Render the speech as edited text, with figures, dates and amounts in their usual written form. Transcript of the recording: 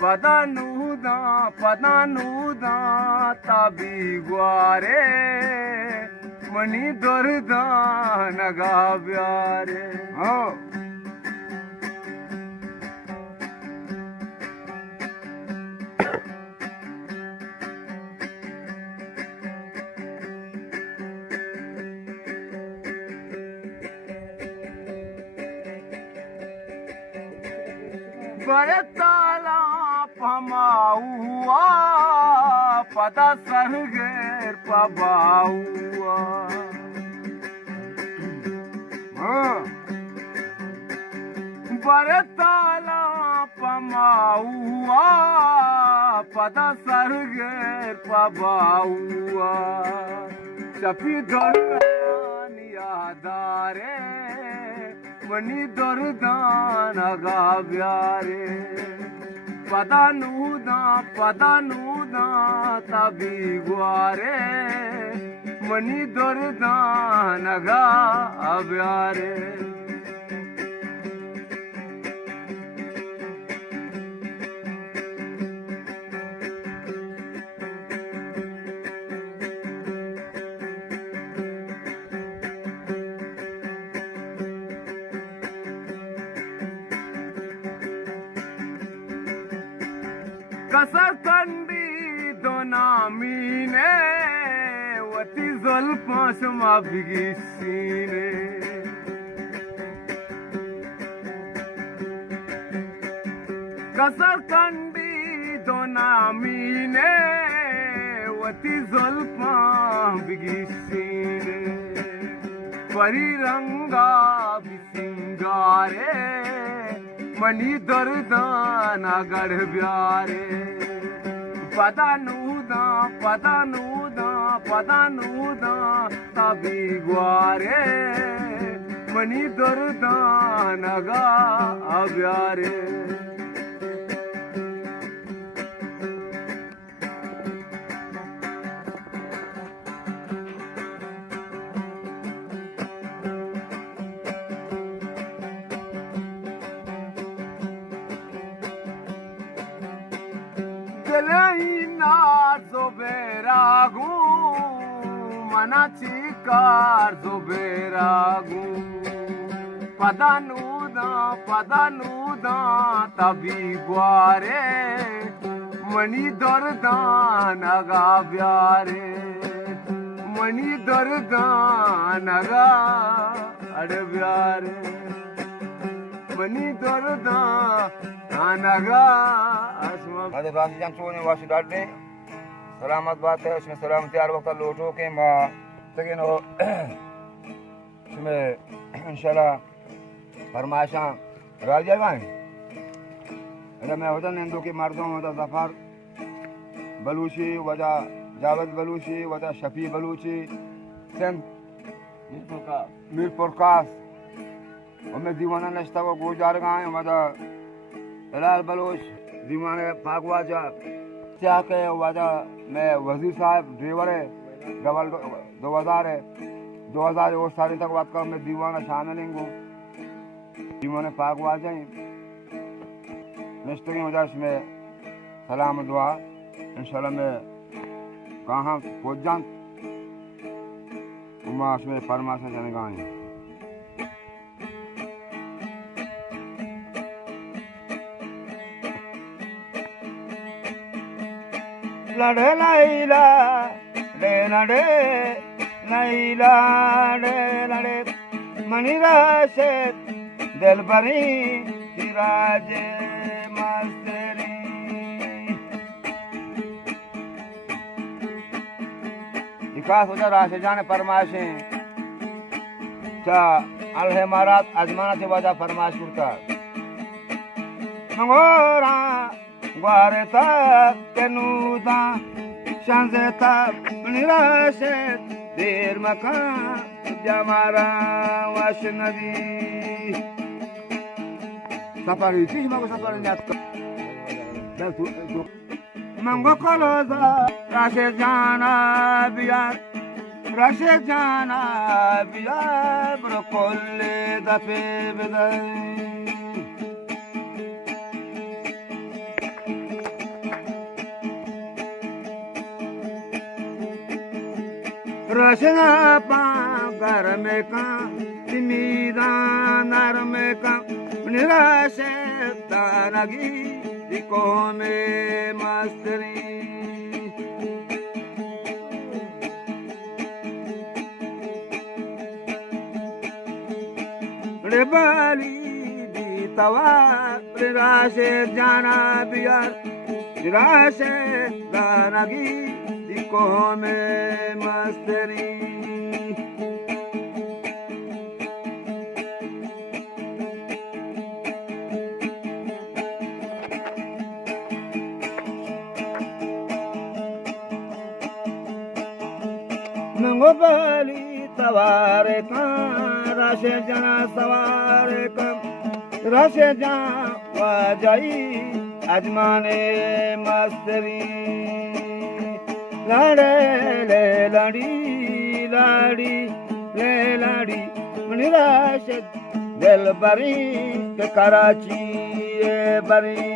padanuda tabiguare mani dorda nagavyare oh बरताला पमाऊआ पता सरगेर पबाऊआ बरताला पमाऊआ पता सरगेर पबाऊआ चपी दरनिया दारे मनी दरदान गाव्यारे पदानुदा तबीगुआरे मनी दरदान गाव्यारे कसर कंडी दोनामीने वती जुल्फां शमा बिगी सीने कसर कंडी दोनामीने वती जुल्फां बिगी सीने परी रंगा भी सिंगारे मनी दरदाना गढ़ Barre पदानुदा तबीगुआरे money दरदाना गाव्यारे Delina zoberagu manachikar zoberagu padanuda tabiguare mani dardan agavyare mani dardan aga advyare mani dardan aga हमारे राशि जंग सोने वाशी डाल दे सलामत बात है उसमें सलामती हर वक्त लौटो के माँ तक नो उसमें इंशाल्लाह फरमाइशां राज जाएंगे अरे मैं वजन इंदो की मर्दों वजह जफर बलूची वजह जावेद बलूची वजह शफी बलूची सिंध मीर प्रकाश और मैं दीवाना नश्ता को गुजार गाएं वजह हिलाल बलूच दीवाने पाकवाजा क्या के वाजा मैं वजीर साहब ड्राइवर है डबल 2000 और साल तक बात कर मैं दीवाना शामिल हूँ दीवाने पाकवाजा नेक्स्ट की वजह से सलाम दुआ इंशाल्लाह मैं कहाँ पहुँच जाऊँ उमा उसमें फरमाइश जाने कहाँ लड़े लैला रे लड़े लैला रे लड़े मणि राशे दिल भरी तिराजे मस्तरी विकास हो जा राशे जाने फरमाइशें चा अलहे मारात आजमाना से वजह फरमाइश करता Mingora Guareta tenuda shanzeta nirashet dir makan jamara washnadi safari tish mago safari nyat mango koloza rashe jana biya brokolle dafe bedai रसना पा घर में का मीरा नर में का निराश तारगी दिको में मस्तरी बाली दी तवा राशे जाना बियार राशे दानगी दिको में मस्तरी नंगो बाली तवारे का राशे जना सवारे का राशे जा वाजाई अजमाने मस्तरी लाड़े ले लाड़ी लाड़ी ले लाड़ी मनी राशे दिल बरी के कराची बरी